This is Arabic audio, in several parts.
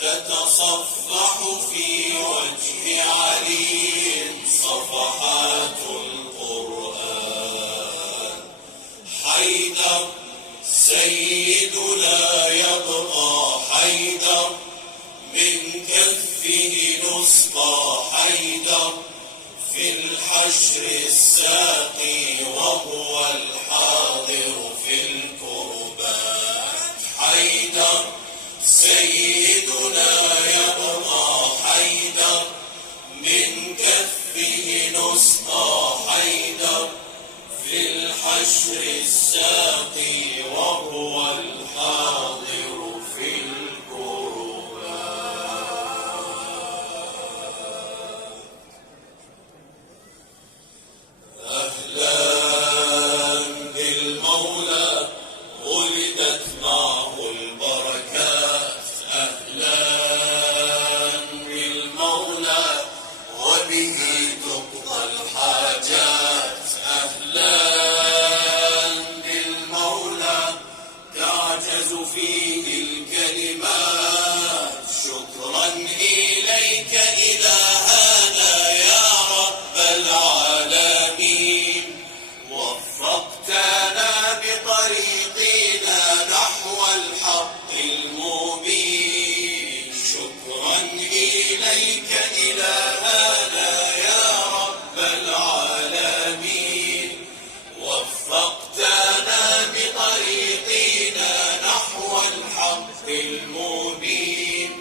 تتصفح في وجه علي صفحات القرآن. حيدر سيدنا يبقى حيدر، من كفه نسقى حيدر، في الحشر الساقي وهو الحاضر في الكربات. حيدر سيدنا يبقى حيدر، من كفه نسقى حيدر، في الحشر الساقي وهو الحاضر في الكربات. أهلا بالمولى ولدت معه البركات. أهلا بالمولى وبه تقضى الحاجات. أهلا بالمولى تعجز فيه الكلمات. شكرا إليك إلهنا يا رب العالمين، وفقتنا بطريقنا نحو الحق المبين. شكرا إليك إلهنا يا رب العالمين، وفقتنا بطريقنا نحو الحق المبين،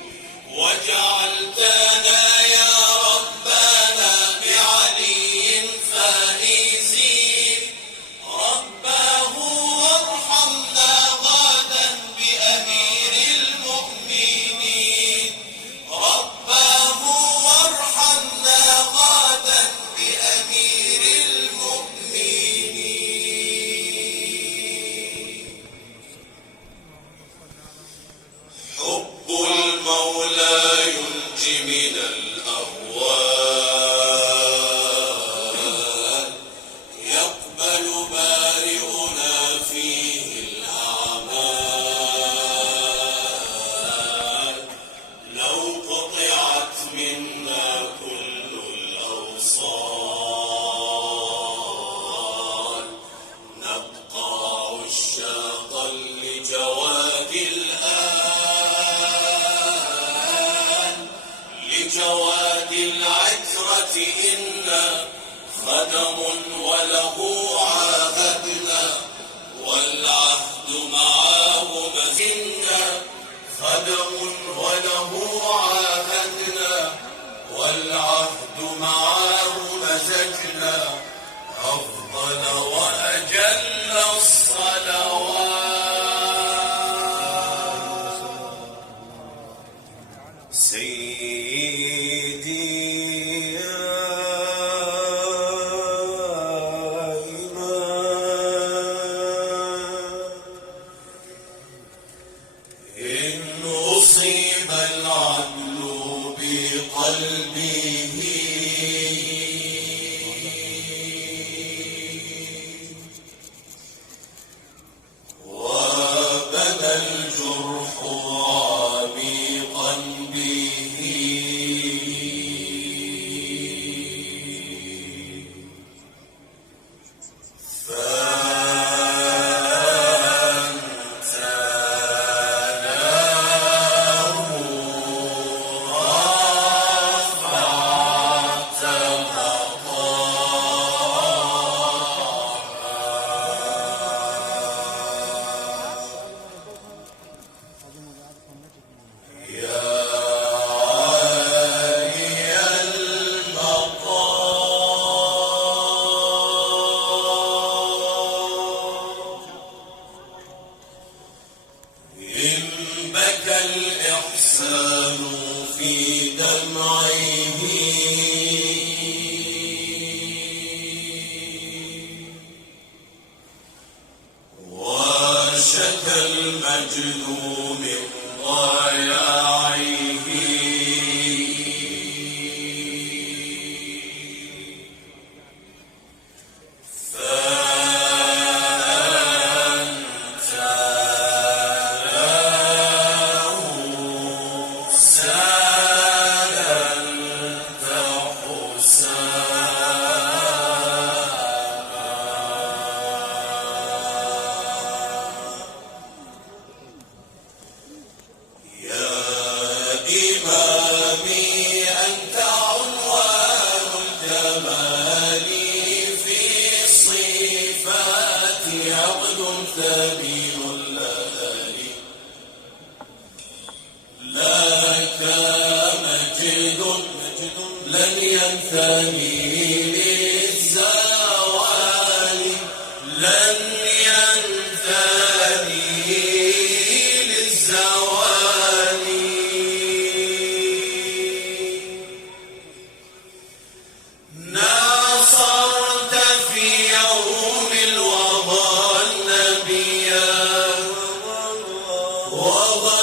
وجعلتنا يا ربنا بعلي فائزين. رباه وارحمنا غدا بأمير المؤمنين. رباه وارحمنا غدا بأمير المؤمنين. حب المولى ينجي من الأهوال، يقبل بارئنا فيه الأعمال. لو قطعت منا كل الأوصال، نبقى عشاقا لجواد الآن. لجواد العترة إنا خدم وله عاهدنا، والعهد معه مزنا. خدم وله عاهدنا، والعهد معه مزجنا. أفضل وأجل الصلوات. سيدي يا إمام، إن أصيب العدل بقلبه وبدا الجرح عميقا به، فأنت له رفعت مقامها. يا عالي المقام، إن بكى الإحسان في دمعه، وشكى المجد من ضياعه. فأنت له التوالي ناصرت في يوم الوضع النبيا وضع